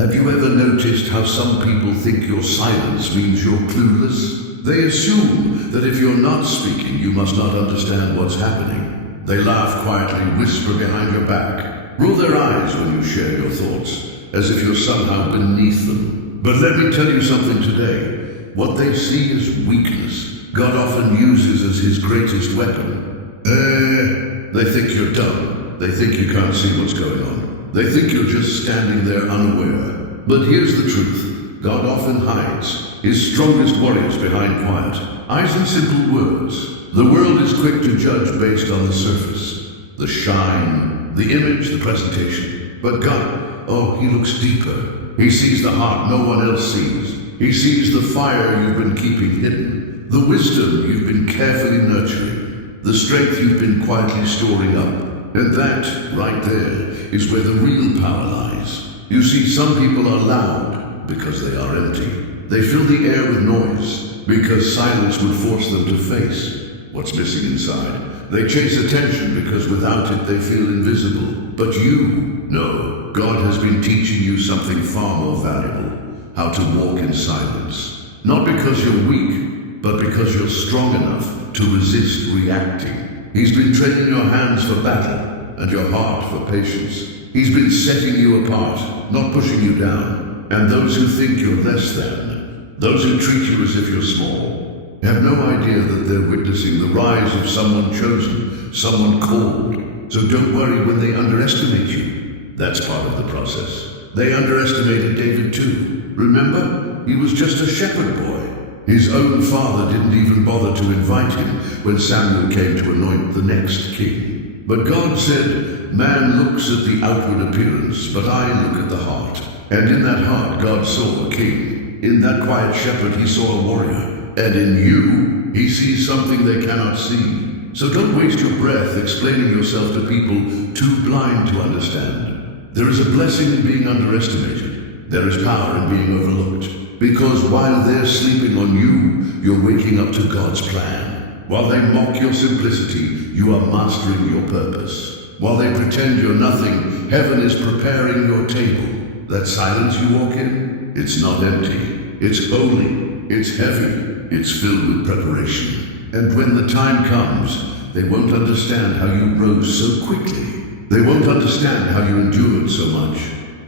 Have you ever noticed how some people think your silence means you're clueless? They assume that if you're not speaking, you must not understand what's happening. They laugh quietly, whisper behind your back, roll their eyes when you share your thoughts, as if you're somehow beneath them. But let me tell you something today. What they see is weakness. God often uses as his greatest weapon. They think you're dumb. They think you can't see what's going on. They think you're just standing there unaware. But here's the truth. God often hides his strongest warriors behind quiet eyes and simple words. The world is quick to judge based on the surface, the shine, the image, the presentation. But God, he looks deeper. He sees the heart no one else sees. He sees the fire you've been keeping hidden, the wisdom you've been carefully nurturing, the strength you've been quietly storing up. And that, right there, is where the real power lies. You see, some people are loud because they are empty. They fill the air with noise because silence would force them to face what's missing inside. They chase attention because without it they feel invisible. But you know, God has been teaching you something far more valuable: how to walk in silence. Not because you're weak, but because you're strong enough to resist reacting. He's been training your hands for battle and your heart for patience. He's been setting you apart, not pushing you down. And those who think you're less than, those who treat you as if you're small, have no idea that they're witnessing the rise of someone chosen, someone called. So don't worry when they underestimate you. That's part of the process. They underestimated David too. Remember? He was just a shepherd boy. His own father didn't even bother to invite him when Samuel came to anoint the next king. But God said, man looks at the outward appearance, but I look at the heart. And in that heart God saw a king. In that quiet shepherd he saw a warrior. And in you, he sees something they cannot see. So don't waste your breath explaining yourself to people too blind to understand. There is a blessing in being underestimated. There is power in being overlooked. Because while they're sleeping on you, you're waking up to God's plan. While they mock your simplicity, you are mastering your purpose. While they pretend you're nothing, heaven is preparing your table. That silence you walk in, it's not empty. It's holy. It's heavy. It's filled with preparation. And when the time comes, they won't understand how you rose so quickly. They won't understand how you endured so much.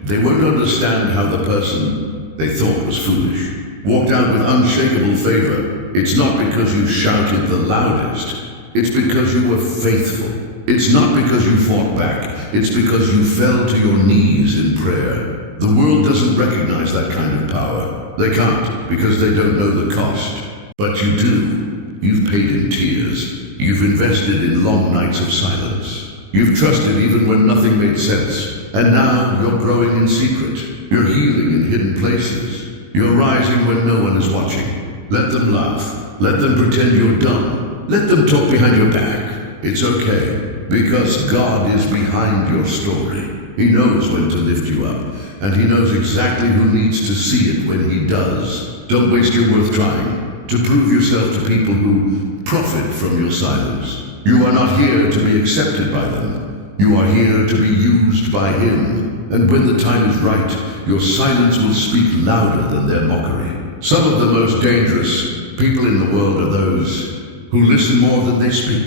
They won't understand how the person they thought was foolish walked out with unshakable favor. It's not because you shouted the loudest. It's because you were faithful. It's not because you fought back. It's because you fell to your knees in prayer. The world doesn't recognize that kind of power. They can't because they don't know the cost. But you do. You've paid in tears. You've invested in long nights of silence. You've trusted even when nothing made sense. And now you're growing in secret. You're healing in hidden places. You're rising when no one is watching. Let them laugh. Let them pretend you're dumb. Let them talk behind your back. It's okay, because God is behind your story. He knows when to lift you up, and he knows exactly who needs to see it when he does. Don't waste your worth trying to prove yourself to people who profit from your silence. You are not here to be accepted by them. You are here to be used by him. And when the time is right, your silence will speak louder than their mockery. Some of the most dangerous people in the world are those who listen more than they speak.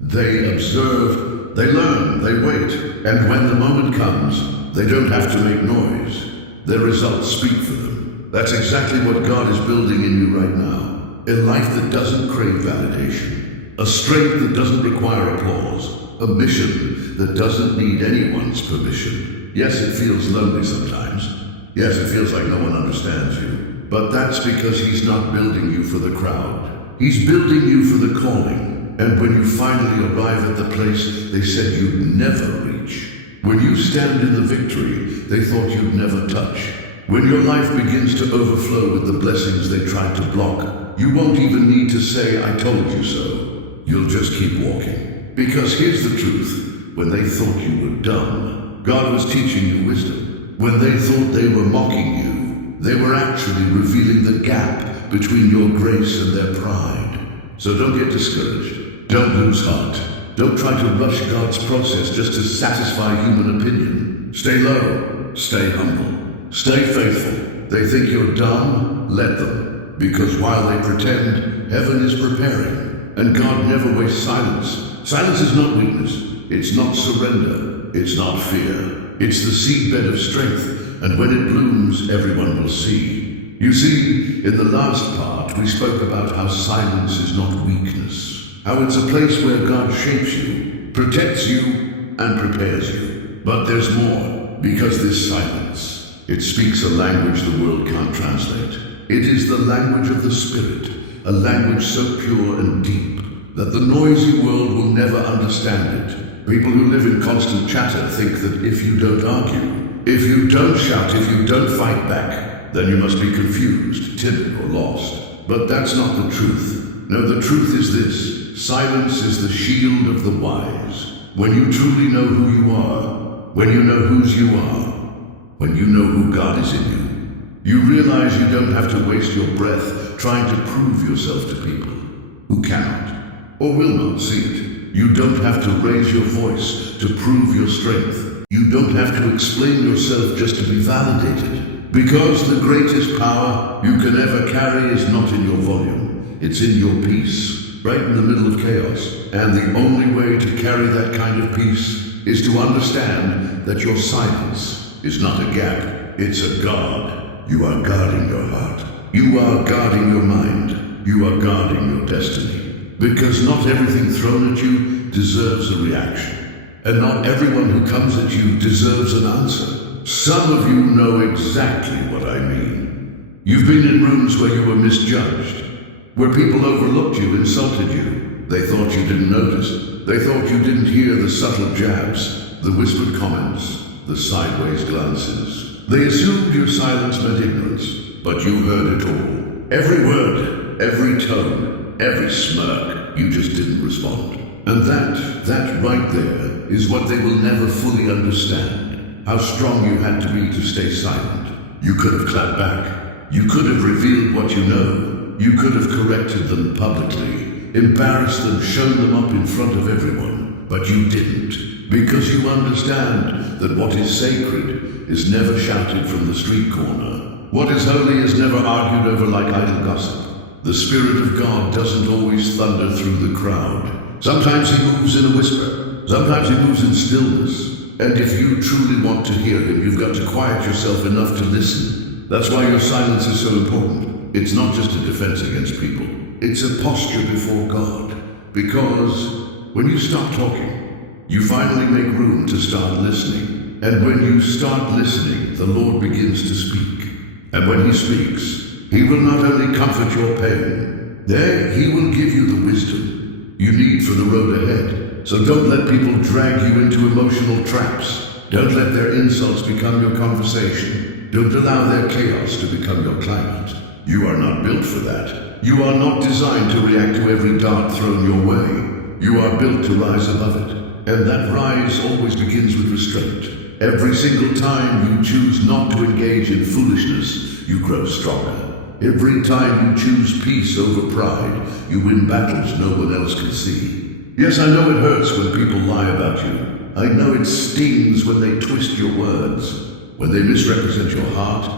They observe, they learn, they wait, and when the moment comes, they don't have to make noise. Their results speak for them. That's exactly what God is building in you right now. A life that doesn't crave validation. A strength that doesn't require applause. A mission that doesn't need anyone's permission. Yes, it feels lonely sometimes. Yes, it feels like no one understands you. But that's because he's not building you for the crowd. He's building you for the calling. And when you finally arrive at the place they said you'd never reach, when you stand in the victory they thought you'd never touch, when your life begins to overflow with the blessings they tried to block, you won't even need to say, I told you so. You'll just keep walking. Because here's the truth. When they thought you were dumb, God was teaching you wisdom. When they thought they were mocking you, they were actually revealing the gap between your grace and their pride. So don't get discouraged. Don't lose heart. Don't try to rush God's process just to satisfy human opinion. Stay low. Stay humble. Stay faithful. They think you're dumb? Let them. Because while they pretend, heaven is preparing. And God never wastes silence. Silence is not weakness. It's not surrender. It's not fear. It's the seedbed of strength. And when it blooms, everyone will see. You see, in the last part, we spoke about how silence is not weakness. How it's a place where God shapes you, protects you, and prepares you. But there's more, because this silence, it speaks a language the world can't translate. It is the language of the Spirit, a language so pure and deep that the noisy world will never understand it. People who live in constant chatter think that if you don't argue, if you don't shout, if you don't fight back, then you must be confused, timid, or lost. But that's not the truth. No, the truth is this: silence is the shield of the wise. When you truly know who you are, when you know whose you are, when you know who God is in you, you realize you don't have to waste your breath trying to prove yourself to people who cannot or will not see it. You don't have to raise your voice to prove your strength. You don't have to explain yourself just to be validated. Because the greatest power you can ever carry is not in your volume. It's in your peace, right in the middle of chaos. And the only way to carry that kind of peace is to understand that your silence is not a gap. It's a guard. You are guarding your heart. You are guarding your mind. You are guarding your destiny. Because not everything thrown at you deserves a reaction. And not everyone who comes at you deserves an answer. Some of you know exactly what I mean. You've been in rooms where you were misjudged, where people overlooked you, insulted you. They thought you didn't notice. They thought you didn't hear the subtle jabs, the whispered comments, the sideways glances. They assumed your silence meant ignorance, but you heard it all. Every word, every tone, every smirk. You just didn't respond. And that right there is what they will never fully understand. How strong you had to be to stay silent. You could have clapped back. You could have revealed what you know. You could have corrected them publicly, embarrassed them, shown them up in front of everyone. But you didn't, because you understand that what is sacred is never shouted from the street corner. What is holy is never argued over like idle gossip. The Spirit of God doesn't always thunder through the crowd. Sometimes he moves in a whisper. Sometimes he moves in stillness. And if you truly want to hear him, you've got to quiet yourself enough to listen. That's why your silence is so important. It's not just a defense against people. It's a posture before God. Because when you stop talking, you finally make room to start listening. And when you start listening, the Lord begins to speak. And when he speaks, he will not only comfort your pain, there he will give you the wisdom you need for the road ahead. So don't let people drag you into emotional traps. Don't let their insults become your conversation. Don't allow their chaos to become your climate. You are not built for that. You are not designed to react to every dart thrown your way. You are built to rise above it. And that rise always begins with restraint. Every single time you choose not to engage in foolishness, you grow stronger. Every time you choose peace over pride, you win battles no one else can see. Yes, I know it hurts when people lie about you. I know it stings when they twist your words, when they misrepresent your heart,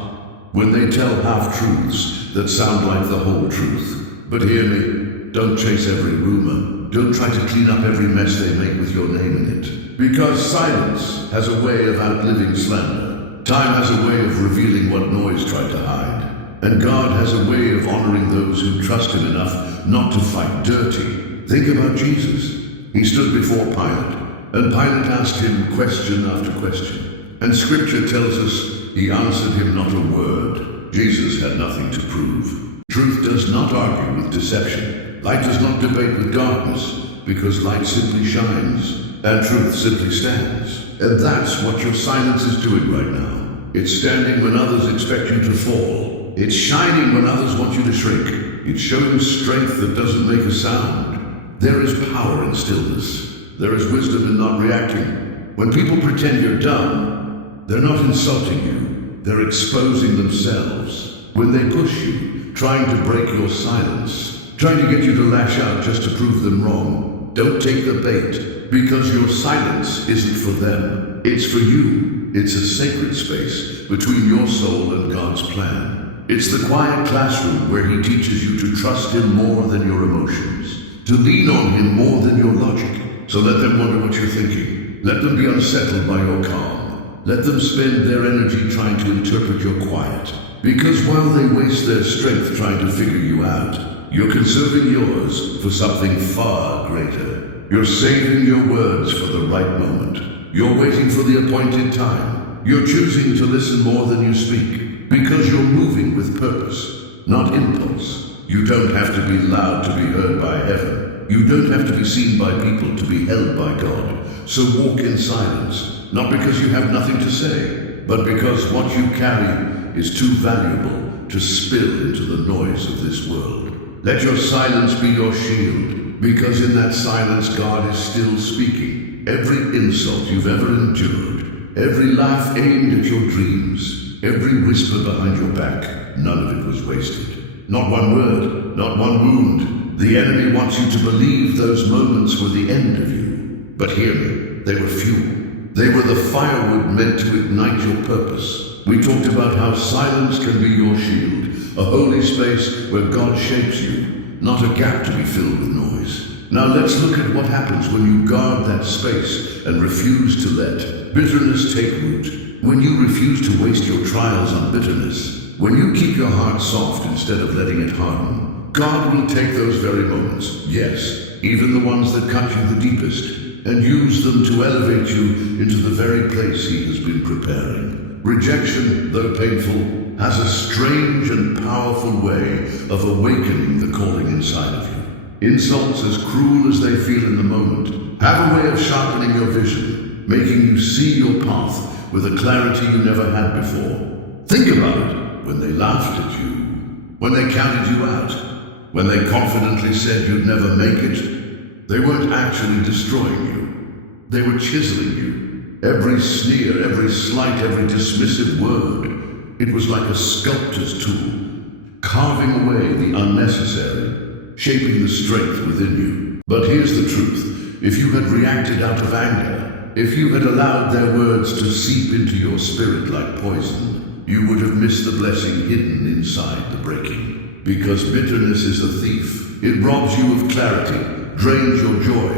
when they tell half-truths that sound like the whole truth. But hear me, don't chase every rumor. Don't try to clean up every mess they make with your name in it. Because silence has a way of outliving slander. Time has a way of revealing what noise tried to hide. And God has a way of honoring those who trust him enough not to fight dirty. Think about Jesus. He stood before Pilate, and Pilate asked him question after question. And Scripture tells us he answered him not a word. Jesus had nothing to prove. Truth does not argue with deception. Light does not debate with darkness, because light simply shines, and truth simply stands. And that's what your silence is doing right now. It's standing when others expect you to fall. It's shining when others want you to shrink. It's showing strength that doesn't make a sound. There is power in stillness. There is wisdom in not reacting. When people pretend you're dumb, they're not insulting you. They're exposing themselves. When they push you, trying to break your silence, trying to get you to lash out just to prove them wrong, don't take the bait, because your silence isn't for them. It's for you. It's a sacred space between your soul and God's plan. It's the quiet classroom where He teaches you to trust Him more than your emotions, to lean on Him more than your logic. So let them wonder what you're thinking. Let them be unsettled by your calm. Let them spend their energy trying to interpret your quiet. Because while they waste their strength trying to figure you out, you're conserving yours for something far greater. You're saving your words for the right moment. You're waiting for the appointed time. You're choosing to listen more than you speak, because you're moving with purpose, not impulse. You don't have to be loud to be heard by heaven. You don't have to be seen by people to be held by God. So walk in silence, not because you have nothing to say, but because what you carry is too valuable to spill into the noise of this world. Let your silence be your shield, because in that silence God is still speaking. Every insult you've ever endured, every laugh aimed at your dreams, every whisper behind your back, none of it was wasted. Not one word, not one wound. The enemy wants you to believe those moments were the end of you. But hear me, they were fuel. They were the firewood meant to ignite your purpose. We talked about how silence can be your shield, a holy space where God shapes you, not a gap to be filled with noise. Now let's look at what happens when you guard that space and refuse to let bitterness take root. When you refuse to waste your trials on bitterness, when you keep your heart soft instead of letting it harden, God will take those very moments, yes, even the ones that cut you the deepest, and use them to elevate you into the very place He has been preparing. Rejection, though painful, has a strange and powerful way of awakening the calling inside of you. Insults, as cruel as they feel in the moment, have a way of sharpening your vision, making you see your path with a clarity you never had before. Think about it. When they laughed at you, when they counted you out, when they confidently said you'd never make it, they weren't actually destroying you. They were chiseling you. Every sneer, every slight, every dismissive word, it was like a sculptor's tool, carving away the unnecessary, shaping the strength within you. But here's the truth. If you had reacted out of anger, if you had allowed their words to seep into your spirit like poison, you would have missed the blessing hidden inside the breaking. Because bitterness is a thief. It robs you of clarity, drains your joy,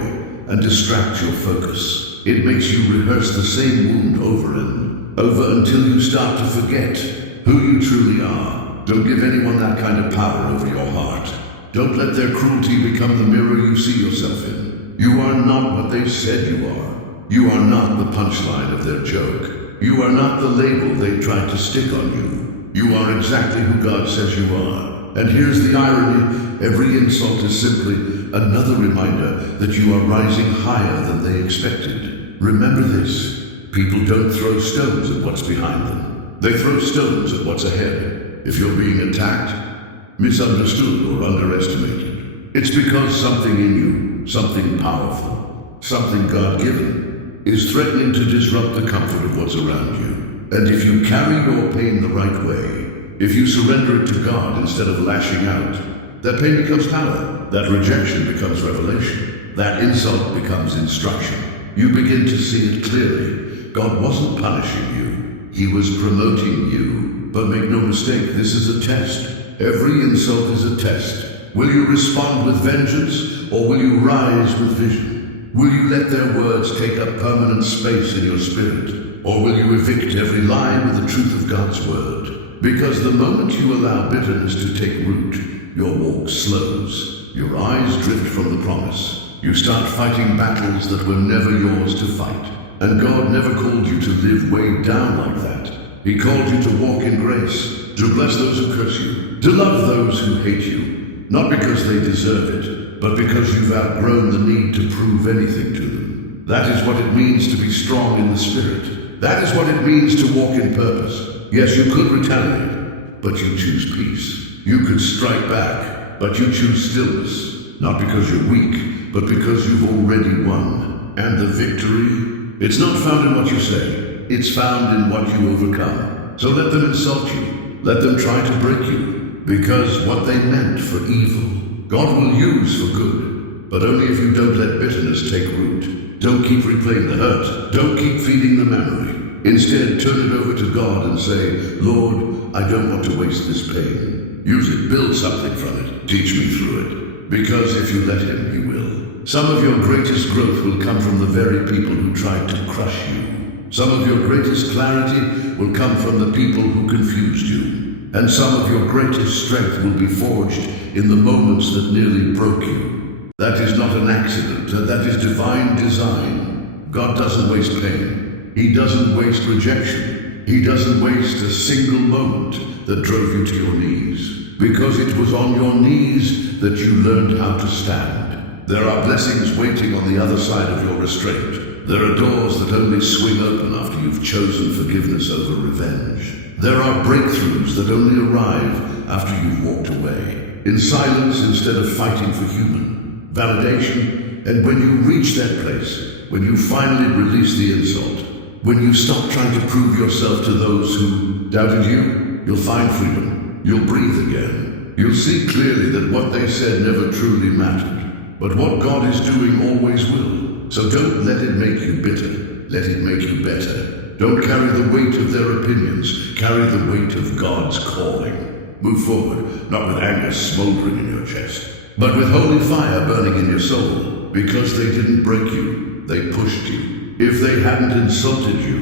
and distracts your focus. It makes you rehearse the same wound over and over until you start to forget who you truly are. Don't give anyone that kind of power over your heart. Don't let their cruelty become the mirror you see yourself in. You are not what they said you are. You are not the punchline of their joke. You are not the label they tried to stick on you. You are exactly who God says you are. And here's the irony. Every insult is simply another reminder that you are rising higher than they expected. Remember this. People don't throw stones at what's behind them. They throw stones at what's ahead. If you're being attacked, misunderstood, or underestimated, it's because something in you, something powerful, something God-given, is threatening to disrupt the comfort of what's around you. And if you carry your pain the right way, if you surrender it to God instead of lashing out, that pain becomes power. That rejection becomes revelation. That insult becomes instruction. You begin to see it clearly. God wasn't punishing you. He was promoting you. But make no mistake, this is a test. Every insult is a test. Will you respond with vengeance, or will you rise with vision? Will you let their words take up permanent space in your spirit, or will you evict every lie with the truth of God's word? Because the moment you allow bitterness to take root, your walk slows. Your eyes drift from the promise. You start fighting battles that were never yours to fight. And God never called you to live weighed down like that. He called you to walk in grace, to bless those who curse you, to love those who hate you, not because they deserve it, but because you've outgrown the need to prove anything to them. That is what it means to be strong in the Spirit. That is what it means to walk in purpose. Yes, you could retaliate, but you choose peace. You could strike back, but you choose stillness. Not because you're weak, but because you've already won. And the victory, it's not found in what you say. It's found in what you overcome. So let them insult you. Let them try to break you. Because what they meant for evil, God will use for good. But only if you don't let bitterness take root. Don't keep replaying the hurt. Don't keep feeding the memory. Instead, turn it over to God and say, Lord, I don't want to waste this pain. Use it, build something from it, teach me through it. Because if you let him, he will. Some of your greatest growth will come from the very people who tried to crush you. Some of your greatest clarity will come from the people who confused you. And some of your greatest strength will be forged in the moments that nearly broke you. That is not an accident, that is divine design. God doesn't waste pain. He doesn't waste rejection. He doesn't waste a single moment that drove you to your knees. Because it was on your knees that you learned how to stand. There are blessings waiting on the other side of your restraint. There are doors that only swing open after you've chosen forgiveness over revenge. There are breakthroughs that only arrive after you've walked away, in silence instead of fighting for human validation. And when you reach that place, when you finally release the insult, when you stop trying to prove yourself to those who doubted you, you'll find freedom. You'll breathe again. You'll see clearly that what they said never truly mattered, but what God is doing always will. So don't let it make you bitter. Let it make you better. Don't carry the weight of their opinions. Carry the weight of God's calling. Move forward, not with anger smoldering in your chest, but with holy fire burning in your soul. Because they didn't break you, they pushed you. If they hadn't insulted you,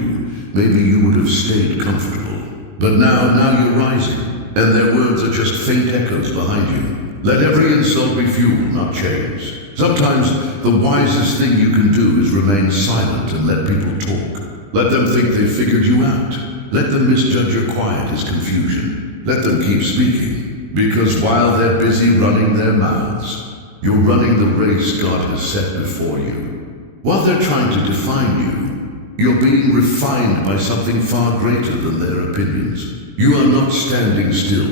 maybe you would have stayed comfortable. But now you're rising, and their words are just faint echoes behind you. Let every insult be fuel, not chains. Sometimes the wisest thing you can do is remain silent and let people talk. Let them think they figured you out. Let them misjudge your quiet as confusion. Let them keep speaking, because while they're busy running their mouths, you're running the race God has set before you. While they're trying to define you, you're being refined by something far greater than their opinions. You are not standing still.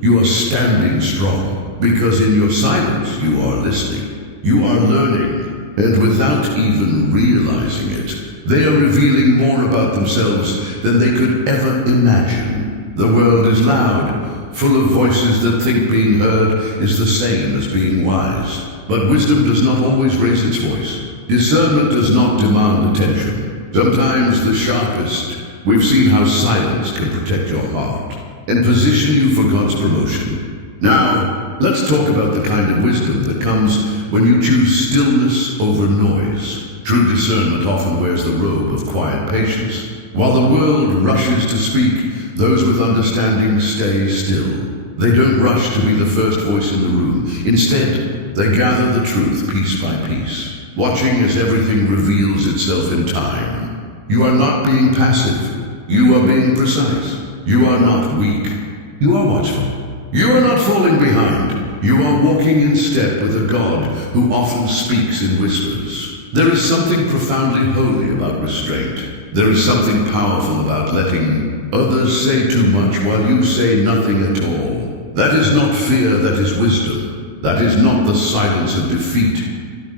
You are standing strong, because in your silence you are listening. You are learning, and without even realizing it, they are revealing more about themselves than they could ever imagine. The world is loud, full of voices that think being heard is the same as being wise. But wisdom does not always raise its voice. Discernment does not demand attention. Sometimes the sharpest. We've seen how silence can protect your heart and position you for God's promotion. Now, let's talk about the kind of wisdom that comes when you choose stillness over noise. True discernment often wears the robe of quiet patience. While the world rushes to speak, those with understanding stay still. They don't rush to be the first voice in the room. Instead, they gather the truth piece by piece, watching as everything reveals itself in time. You are not being passive. You are being precise. You are not weak. You are watchful. You are not falling behind. You are walking in step with a God who often speaks in whispers. There is something profoundly holy about restraint. There is something powerful about letting others say too much while you say nothing at all. That is not fear, that is wisdom. That is not the silence of defeat.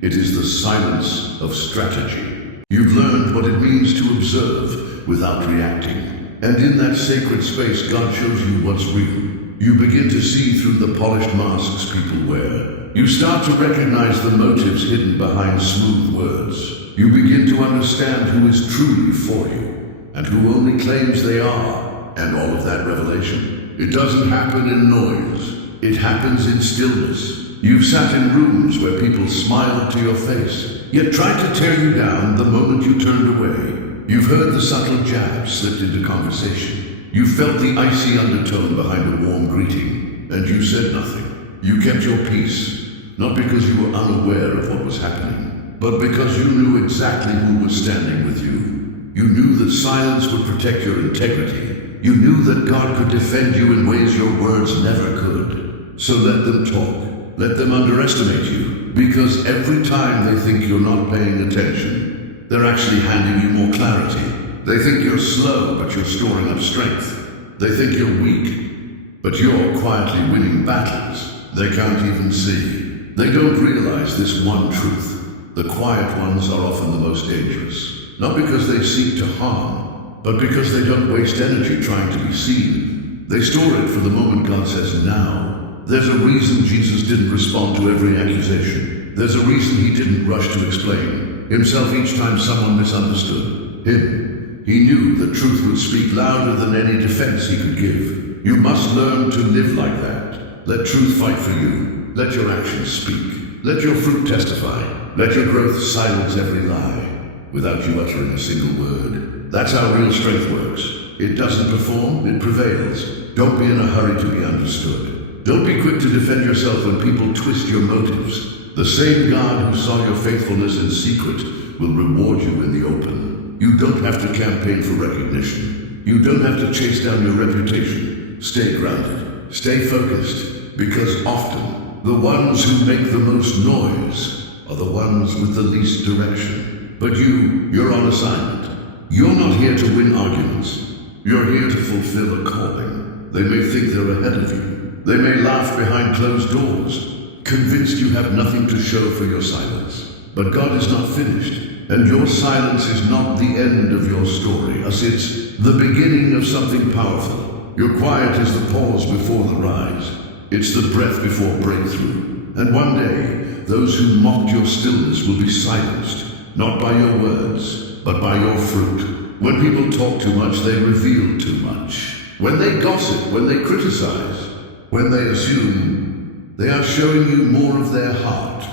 It is the silence of strategy. You've learned what it means to observe without reacting. And in that sacred space, God shows you what's real. You begin to see through the polished masks people wear. You start to recognize the motives hidden behind smooth words. You begin to understand who is truly for you and who only claims they are. And all of that revelation, it doesn't happen in noise. It happens in stillness. You've sat in rooms where people smiled to your face, yet tried to tear you down the moment you turned away. You've heard the subtle jabs slipped into conversation. You felt the icy undertone behind a warm greeting, and you said nothing. You kept your peace, not because you were unaware of what was happening, but because you knew exactly who was standing with you. You knew that silence would protect your integrity. You knew that God could defend you in ways your words never could. So let them talk. Let them underestimate you, because every time they think you're not paying attention, they're actually handing you more clarity. They think you're slow, but you're storing up strength. They think you're weak, but you're quietly winning battles they can't even see. They don't realize this one truth. The quiet ones are often the most dangerous, not because they seek to harm, but because they don't waste energy trying to be seen. They store it for the moment God says now. There's a reason Jesus didn't respond to every accusation. There's a reason he didn't rush to explain himself each time someone misunderstood him. He knew the truth would speak louder than any defense he could give. You must learn to live like that. Let truth fight for you. Let your actions speak. Let your fruit testify. Let your growth silence every lie, without you uttering a single word. That's how real strength works. It doesn't perform, it prevails. Don't be in a hurry to be understood. Don't be quick to defend yourself when people twist your motives. The same God who saw your faithfulness in secret will reward you in the open. You don't have to campaign for recognition. You don't have to chase down your reputation. Stay grounded. Stay focused. Because often, the ones who make the most noise are the ones with the least direction. But you're on assignment. You're not here to win arguments. You're here to fulfill a calling. They may think they're ahead of you. They may laugh behind closed doors, convinced you have nothing to show for your silence. But God is not finished, and your silence is not the end of your story, as it's the beginning of something powerful. Your quiet is the pause before the rise. It's the breath before breakthrough. And one day, those who mocked your stillness will be silenced, not by your words, but by your fruit. When people talk too much, they reveal too much. When they gossip, when they criticize, when they assume, they are showing you more of their heart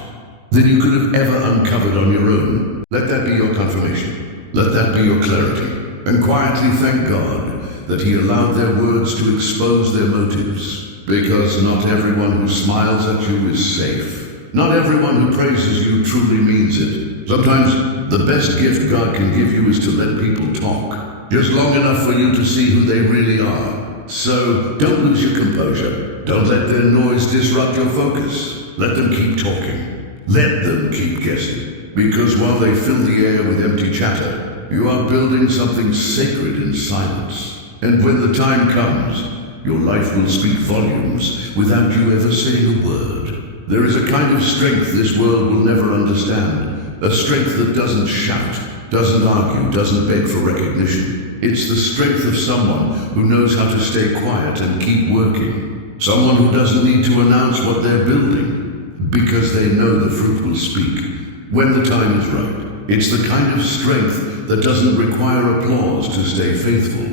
than you could have ever uncovered on your own. Let that be your confirmation. Let that be your clarity. And quietly thank God that He allowed their words to expose their motives. Because not everyone who smiles at you is safe. Not everyone who praises you truly means it. Sometimes the best gift God can give you is to let people talk, just long enough for you to see who they really are. So don't lose your composure. Don't let their noise disrupt your focus. Let them keep talking. Let them keep guessing. Because while they fill the air with empty chatter, you are building something sacred in silence. And when the time comes, your life will speak volumes without you ever saying a word. There is a kind of strength this world will never understand. A strength that doesn't shout, doesn't argue, doesn't beg for recognition. It's the strength of someone who knows how to stay quiet and keep working. Someone who doesn't need to announce what they're building, because they know the fruit will speak when the time is right. It's the kind of strength that doesn't require applause to stay faithful.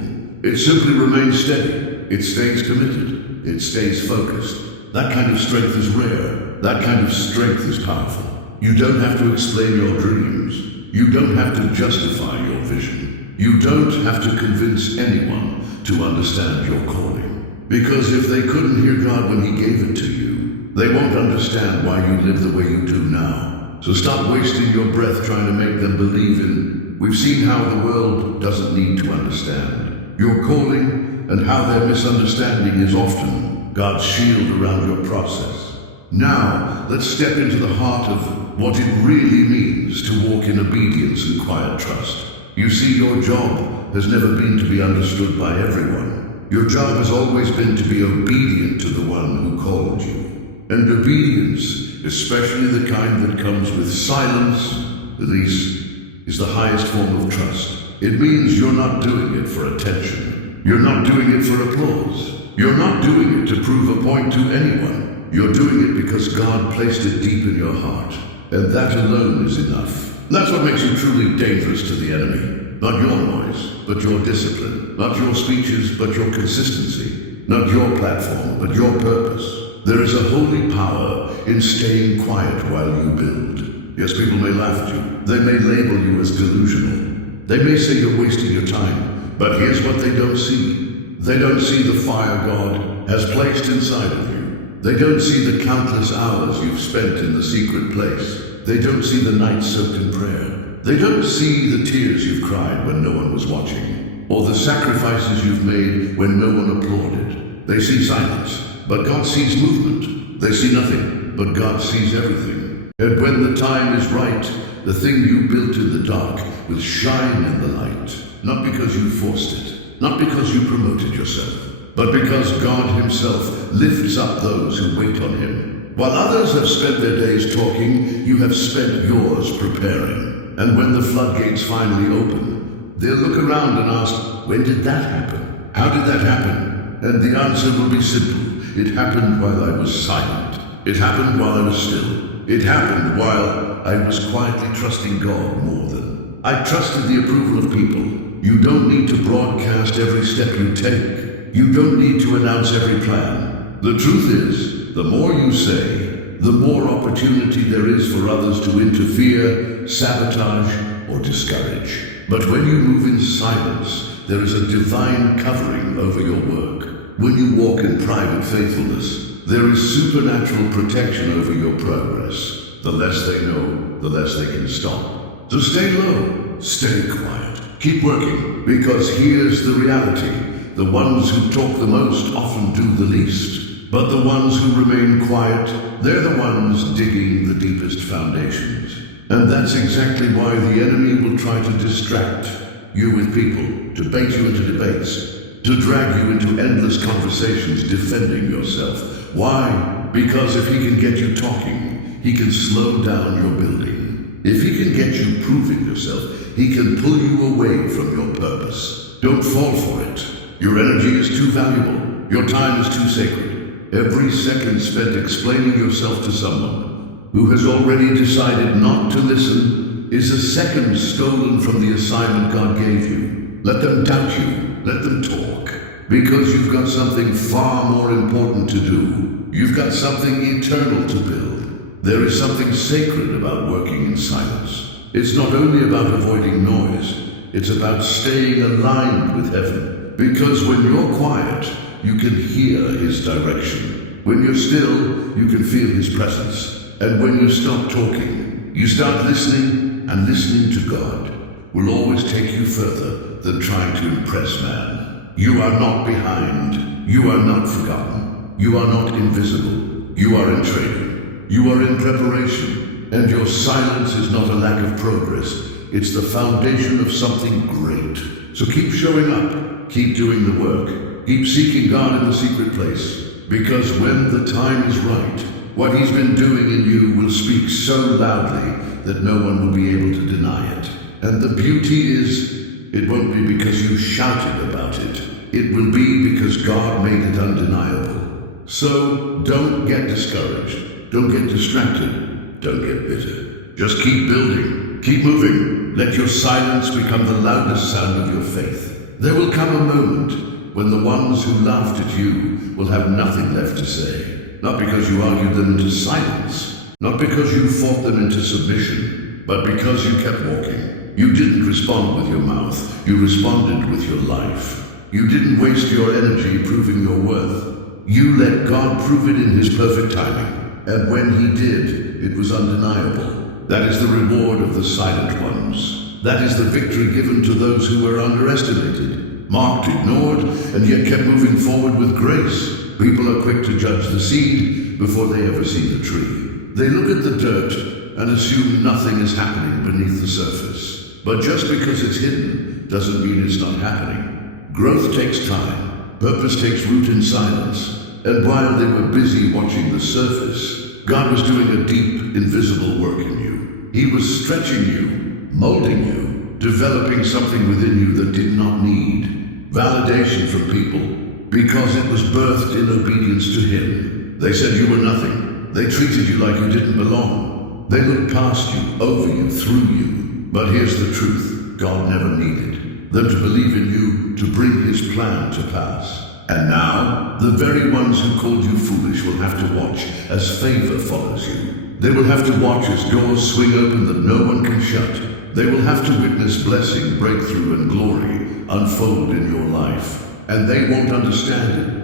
It simply remains steady. It stays committed. It stays focused. That kind of strength is rare. That kind of strength is powerful. You don't have to explain your dreams. You don't have to justify your vision. You don't have to convince anyone to understand your calling. Because if they couldn't hear God when He gave it to you, they won't understand why you live the way you do now. So stop wasting your breath trying to make them believe in. We've seen how the world doesn't need to understand your calling, and how their misunderstanding is often God's shield around your process. Now, let's step into the heart of what it really means to walk in obedience and quiet trust. You see, your job has never been to be understood by everyone. Your job has always been to be obedient to the one who called you. And obedience, especially the kind that comes with silence, at least, is the highest form of trust. It means you're not doing it for attention. You're not doing it for applause. You're not doing it to prove a point to anyone. You're doing it because God placed it deep in your heart. And that alone is enough. That's what makes you truly dangerous to the enemy. Not your noise, but your discipline. Not your speeches, but your consistency. Not your platform, but your purpose. There is a holy power in staying quiet while you build. Yes, people may laugh at you. They may label you as delusional. They may say you're wasting your time. But here's what they don't see. They don't see the fire God has placed inside of you. They don't see the countless hours you've spent in the secret place. They don't see the nights soaked in prayer. They don't see the tears you've cried when no one was watching, or the sacrifices you've made when no one applauded. They see silence, but God sees movement. They see nothing, but God sees everything. And when the time is right, the thing you built in the dark will shine in the light. Not because you forced it, not because you promoted yourself, but because God Himself lifts up those who wait on Him. While others have spent their days talking, you have spent yours preparing. And when the floodgates finally open, they'll look around and ask, when did that happen? How did that happen? And the answer will be simple. It happened while I was silent. It happened while I was still. It happened while I was quietly trusting God more than I trusted the approval of people. You don't need to broadcast every step you take. You don't need to announce every plan. The truth is, the more you say, the more opportunity there is for others to interfere, sabotage, or discourage. But when you move in silence, there is a divine covering over your work. When you walk in private faithfulness, there is supernatural protection over your progress. The less they know, the less they can stop. So stay low, stay quiet, keep working, because here's the reality. The ones who talk the most often do the least. But the ones who remain quiet, they're the ones digging the deepest foundations. And that's exactly why the enemy will try to distract you with people, to bait you into debates, to drag you into endless conversations defending yourself. Why? Because if he can get you talking, he can slow down your building. If he can get you proving yourself, he can pull you away from your purpose. Don't fall for it. Your energy is too valuable. Your time is too sacred. Every second spent explaining yourself to someone who has already decided not to listen is a second stolen from the assignment God gave you. Let them doubt you. Let them talk. Because you've got something far more important to do. You've got something eternal to build. There is something sacred about working in silence. It's not only about avoiding noise. It's about staying aligned with heaven. Because when you're quiet, you can hear his direction. When you're still, you can feel his presence. And when you stop talking, you start listening, and listening to God will always take you further than trying to impress man. You are not behind. You are not forgotten. You are not invisible. You are in training. You are in preparation. And your silence is not a lack of progress. It's the foundation of something great. So keep showing up. Keep doing the work. Keep seeking God in the secret place. Because when the time is right, what he's been doing in you will speak so loudly that no one will be able to deny it. And the beauty is, it won't be because you shouted about it. It will be because God made it undeniable. So don't get discouraged. Don't get distracted. Don't get bitter. Just keep building. Keep moving. Let your silence become the loudest sound of your faith. There will come a moment when the ones who laughed at you will have nothing left to say. Not because you argued them into silence, not because you fought them into submission, but because you kept walking. You didn't respond with your mouth, you responded with your life. You didn't waste your energy proving your worth. You let God prove it in his perfect timing. And when he did, it was undeniable. That is the reward of the silent ones. That is the victory given to those who were underestimated, mocked, ignored, and yet kept moving forward with grace. People are quick to judge the seed before they ever see the tree. They look at the dirt and assume nothing is happening beneath the surface. But just because it's hidden doesn't mean it's not happening. Growth takes time. Purpose takes root in silence. And while they were busy watching the surface, God was doing a deep, invisible work in you. He was stretching you, molding you, developing something within you that did not need validation from people. Because it was birthed in obedience to him. They said you were nothing. They treated you like you didn't belong. They looked past you, over you, through you. But here's the truth. God never needed them to believe in you to bring his plan to pass. And now, the very ones who called you foolish will have to watch as favor follows you. They will have to watch as doors swing open that no one can shut. They will have to witness blessing, breakthrough, and glory unfold in your life. And they won't understand it.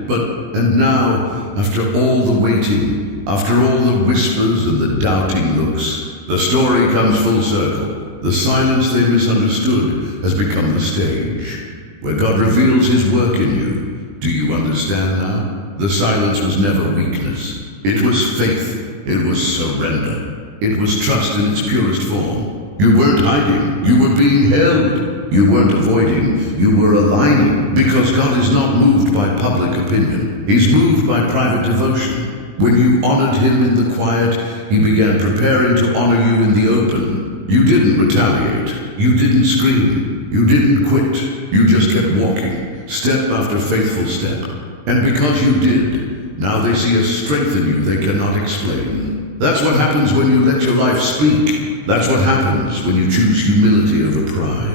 And now, after all the waiting, after all the whispers and the doubting looks, the story comes full circle. The silence they misunderstood has become the stage, where God reveals his work in you. Do you understand now? The silence was never weakness. It was faith. It was surrender. It was trust in its purest form. You weren't hiding. You were being held. You weren't avoiding, you were aligning, because God is not moved by public opinion. He's moved by private devotion. When you honored him in the quiet, he began preparing to honor you in the open. You didn't retaliate. You didn't scream. You didn't quit. You just kept walking, step after faithful step. And because you did, now they see a strength in you they cannot explain. That's what happens when you let your life speak. That's what happens when you choose humility over pride.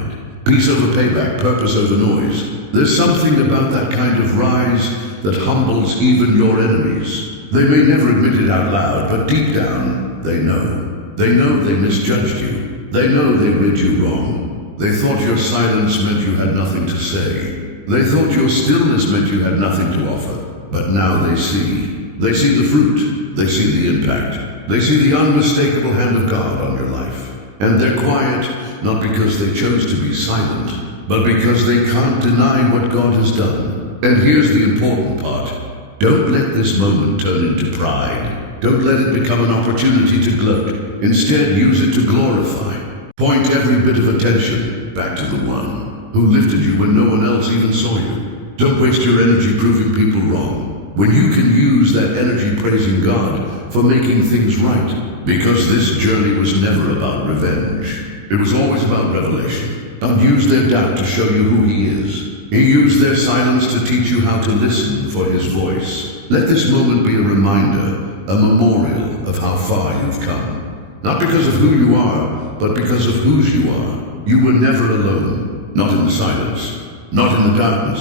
Peace over payback, purpose over noise. There's something about that kind of rise that humbles even your enemies. They may never admit it out loud, but deep down, they know. They know they misjudged you. They know they read you wrong. They thought your silence meant you had nothing to say. They thought your stillness meant you had nothing to offer. But now they see. They see the fruit. They see the impact. They see the unmistakable hand of God on your life. And they're quiet, not because they chose to be silent, but because they can't deny what God has done. And here's the important part. Don't let this moment turn into pride. Don't let it become an opportunity to gloat. Instead, use it to glorify. Point every bit of attention back to the one who lifted you when no one else even saw you. Don't waste your energy proving people wrong, when you can use that energy praising God for making things right. Because this journey was never about revenge. It was always about revelation. God used their doubt to show you who He is. He used their silence to teach you how to listen for His voice. Let this moment be a reminder, a memorial of how far you've come. Not because of who you are, but because of whose you are. You were never alone. Not in the silence. Not in the darkness.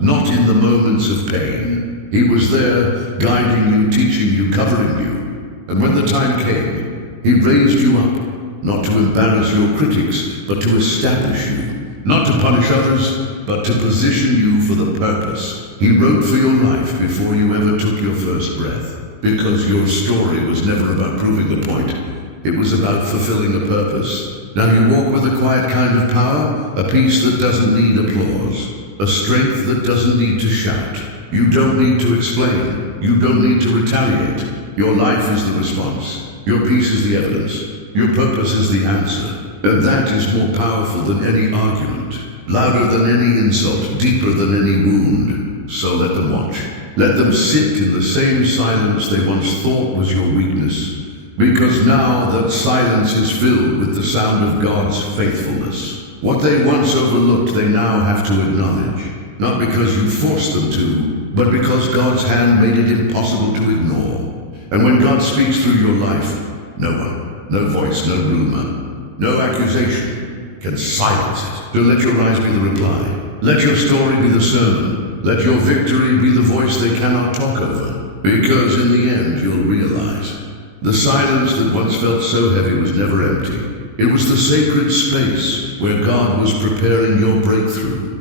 Not in the moments of pain. He was there, guiding you, teaching you, covering you. And when the time came, He raised you up. Not to embarrass your critics, but to establish you. Not to punish others, but to position you for the purpose He wrote for your life before you ever took your first breath. Because your story was never about proving a point. It was about fulfilling a purpose. Now you walk with a quiet kind of power, a peace that doesn't need applause, a strength that doesn't need to shout. You don't need to explain. You don't need to retaliate. Your life is the response. Your peace is the evidence. Your purpose is the answer. And that is more powerful than any argument, louder than any insult, deeper than any wound. So let them watch. Let them sit in the same silence they once thought was your weakness. Because now that silence is filled with the sound of God's faithfulness. What they once overlooked, they now have to acknowledge. Not because you forced them to, but because God's hand made it impossible to ignore. And when God speaks through your life, no one, no voice, no rumor, no accusation can silence it. So let your rise be the reply. Let your story be the sermon. Let your victory be the voice they cannot talk over. Because in the end, you'll realize the silence that once felt so heavy was never empty. It was the sacred space where God was preparing your breakthrough.